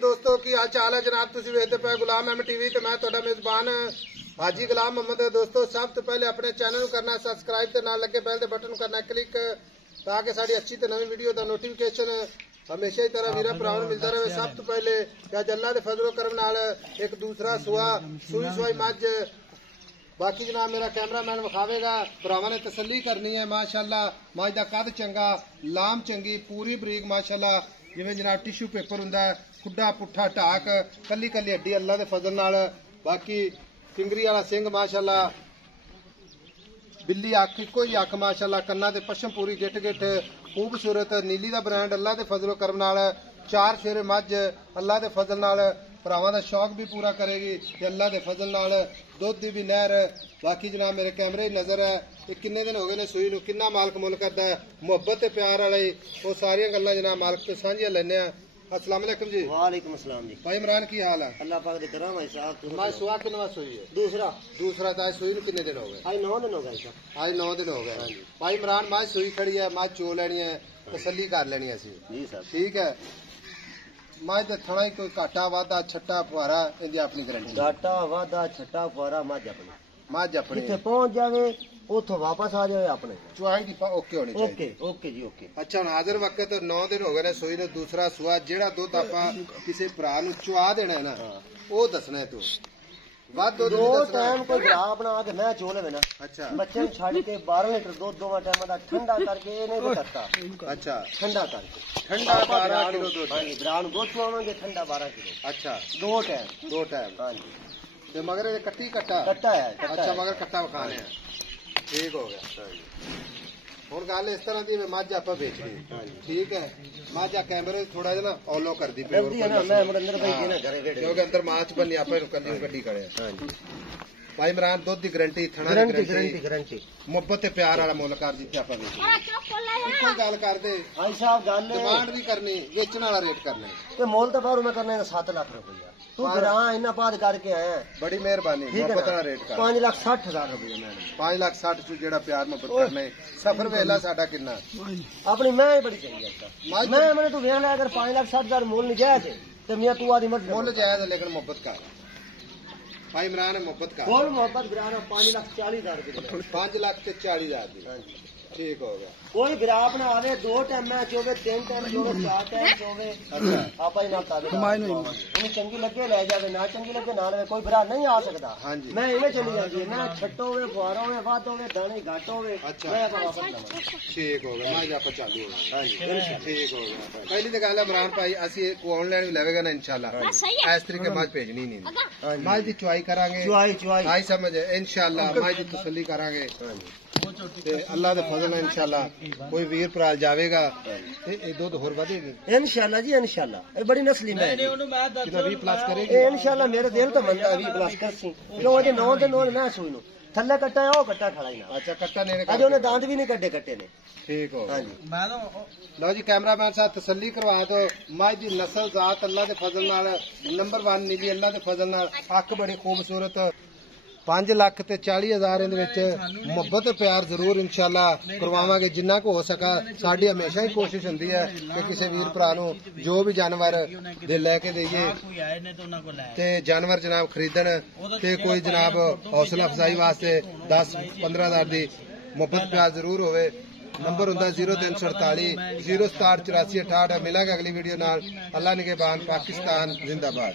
दोस्तों की हाल चाल है जनाब। तुसीं वेखदे पे गुलाम अहमद टीवी ते मैं तुहाडा मेजबान हाजी गुलाम मोहम्मद। दोस्तों सब तो पहले अपने चैनल करना सबसक्राइब ते नाल लगे बैल दे बटन करना क्लिक ताकि साड़ी अच्छी ते नवी वीडियो दा नोटिफिकेशन हमेशा ही तरह वीरा भरावां नूं मिलदा रहे। सब तो पहले अज अल्लाह दे फजलो करम नाल एक दूसरा सूई सुई मझ बाकी जनाब मेरा कैमरामैन विखावेगा। भरावां ने तसल्ली करनी है। माशाअल्लाह मझ दा कद चंगा, लाम चंगी, पूरी बरीक माशाअल्लाह जिवें जनाब टिशू पेपर हुंदा है, खुड्डा पुट्ठा ढाक कली कली हड्डी अल्लाह दे फजल नाल। बाकी फिंगरी वाला सिंह माशाअल्लाह, बिल्ली अख इको ही अख माशाअल्लाह, कन्ना ते पशम पूरी गिट गिट खूबसूरत नीली दा ब्रांड अल्लाह दे फजलो करम नाल। चार शेरे मझ अल्लाह दे फजल नाल भरावां दा शौक भी पूरा करेगी ते अल्लाह दे फजल नाल दुध दी भी नहर। बाकी जनाब मेरे कैमरे नजर है कि किन्ने दिन हो गए ने सूई नूं, किन्ना मालक मुल करदा है, मुहब्बत ते प्यार वाली वो सारियां गल्लां जनाब मालक तो साझियां लैने आ। अस्सलाम वालेकुम जी। वालेकुम अस्सलाम जी। भाई इमरान की हाल है? अल्लाह पाक दे करम भाई साहब। मैं सुआ किनवा सूई है? दूसरा तो आज सूई नूं किन्ने दिन हो गए? आज 9 दिन हो गए सर। आज 9 दिन हो गए। भाई इमरान मैं सूई खड़ी है, मैं चो लेनी है, तसल्ली कर लेनी है जी सर। ठीक है। मझ दे थोड़ा ही कोई घाटा वाधा छट्टा फुहारा इंदी अपनी गारंटी? घाटा वाधा छट्टा फुहारा मझ अपनी जिथे पहुंच जावे उतो वापस आ जाए अपने चुआई दी ओके होनी चाहिए। ओके ओके जी ओके। अच्छा हुण हाजिर वक्त 9 दिन हो गए ने सूई नूं, दूसरा सुआ जेड़ा दुध आपां किसी भरा नूं चुआ देना है ना वो दसना है तू ਵੱਧ ਦੁੱਧ दो टाइम कोई भरा बना के मैं चो लेवे ना। अच्छा बच्चे नूं छड़ के 12 लीटर दूध दोवां टाइमां दा ठंडा करके ये नहीं करता। अच्छा ठंडा करके ठंडा 12 किलो दुध। हां जी भरा नूं दूध चुआवांगे ठंडा 12 किलो। अच्छा दो टाइम हां जी। ते मगर ये कट्टी कट्टा है अच्छा मगर कट्टा विखाने हैं। ठीक हो गया। ਹੁਣ ਗੱਲ ਇਸ ਤਰ੍ਹਾਂ ਦੀ ਮੱਝ ਆਪਾਂ ਵੇਚਣੀ ਠੀਕ ਹੈ। ਮੱਝ ਆ ਕੈਮਰੇ ਥੋੜਾ ਜਿਹਾ ਨਾ ਔਲੋ ਕਰਦੀ ਪਈ मैं अमरिंदर भाई के ना घरे वेड़े ਕਿਉਂਕਿ ਅੰਦਰ ਮਾਚ ਬੰਨੀ ਆਪਾਂ ਇਹਨੂੰ ਕੱਲੀ ਗੱਡੀ ਕਰਿਆ। ਹਾਂਜੀ ਭਾਈ ਇਮਰਾਨ ਦੁੱਧ ਦੀ ਗਾਰੰਟੀ, ਥਣਾ ਦੀ गारंटी ਮੁਹੱਬਤ ਤੇ ਪਿਆਰ ਵਾਲਾ ਮੁੱਲ ਕਰ ਜਿੱਥੇ ਆਪਾਂ ਵੇਚਣੀ। ਕੋਈ ਗੱਲ ਕਰਦੇ भाई साहब गल ਡਿਮਾਂਡ ਵੀ ਕਰਨੀ, ਵੇਚਣ ਵਾਲਾ ਰੇਟ ਕਰਨਾ। ਤੇ ਮੁੱਲ ਤਾਂ ਬਾਹਰੋਂ ਮੈਂ ਕਰਨਾ 7 ਲੱਖ रुपया। तू गिरा इन्ना बात करके आया ਬੜੀ ਮਿਹਰਬਾਨੀ। ਮੁਹੱਬਤ ਵਾਲਾ ਰੇਟ ਕਰ 5,60,000 रुपया मैं 5,60,000 ਚ ਜਿਹੜਾ ਪਿਆਰ ਮੁਹੱਬਤ ਕਰਨਾ ਹੈ। ਸਫਰ ਵੇਲਾ ਸਾਡਾ ਕਿੰਨਾ अपनी मैं ही बड़ी चाहिए मैं मैंने तू वेख लिया अगर 5,60,000 मूल नहीं जाए तो मियां तू आदि मत ਮੁੱਲ ਜਾਇਜ਼ लेकिन ਮੁਹੱਬत कर। भाई इमरान है मुहब्बत का बोल मोहब्बत गिराना 5,40,000 रुपये 5,40,000 दी। ठीक हो गया। कोई गिरा अपना आवे 2 टाइम मैं चोवे 3 टाइम चोवे 4 टाइम चोवे। अच्छा आप ही ना ताबे उन्हें चंगी लगे ले जावे, ना चंगी लगे ना ले। कोई भरा नहीं आ सकता। हाँ जी मैं इवें चली जाती है ना छट्टो होवे फुहारा होवे वाद होवे दाने घाट होवे। अच्छा मैं वापस लवां। ठीक हो गया। मैं आप चालू हो गया। ठीक हो गया। पहली तो गल है इमरान भाई असि को ऑनलाइन भी लेवेगा ना इंशाल्लाह इस तरीके मज भेजनी नहीं। मज की चुआई करांगे आई समझ इंशाल्लाह मज की तसल्ली करांगे ते अल्लाह दे फजल नाल इंशाल्लाह कोई वीर भरा जावेगा ते ए दुध होर वधेगी इंशाल्लाह जी इंशाल्लाह। ये बड़ी नस्ली मैं कितना 20 प्लस करेगी इंशाल्लाह। मेरे दिल तो मनता 20 प्लस करसी क्यों अजे 9 दिन और मैं सूई नु थल्ले कट्टा है ओ कट्टा खड़ा ही ना। अच्छा कट्टा ने अजे उन्हें दांत भी नहीं कड्डे कट्टे ने। ठीक हो। हां जी लो जी कैमरामैन साहब तसल्ली करवा दो। मज दी नस्ल जात अल्लाह दे फजल नाल नंबर 1 नीली अल्लाह दे फजल नाल अख बड़ी खूबसूरत 5,40,000 ਇਹਦੇ ਵਿੱਚ ਮੁਹੱਬਤ ਤੇ ਪਿਆਰ ਜ਼ਰੂਰ ਇਨਸ਼ਾਅੱਲਾ ਕਰਵਾਵਾਂਗੇ ਜਿੰਨਾ ਕੋ ਹੋ ਸਕਾ। ਸਾਡੀ ਹਮੇਸ਼ਾ ਹੀ ਕੋਸ਼ਿਸ਼ ਹੁੰਦੀ ਹੈ ਕਿ ਕਿਸੇ ਵੀਰ ਭਰਾ ਨੂੰ ਜੋ ਵੀ ਜਾਨਵਰ ਦੇ ਲੈ ਕੇ ਦੇਈਏ ਤੇ ਜਾਨਵਰ ਜਨਾਬ ਖਰੀਦਣ ਤੇ ਕੋਈ ਜਨਾਬ ਹੌਸਲਾ ਅਫਜ਼ਾਈ ਵਾਸਤੇ 10-15,000 ਦੀ ਮੁਹੱਬਤ ਪਿਆਰ ਜ਼ਰੂਰ ਹੋਵੇ। नंबर ਹੁੰਦਾ 0348 067 84 68। ਮਿਲਾਂਗੇ ਅਗਲੀ ਵੀਡੀਓ ਨਾਲ। ਅੱਲਾ ਨਿਗਹਿਬਾਨ। ਪਾਕਿਸਤਾਨ ਜ਼ਿੰਦਾਬਾਦ।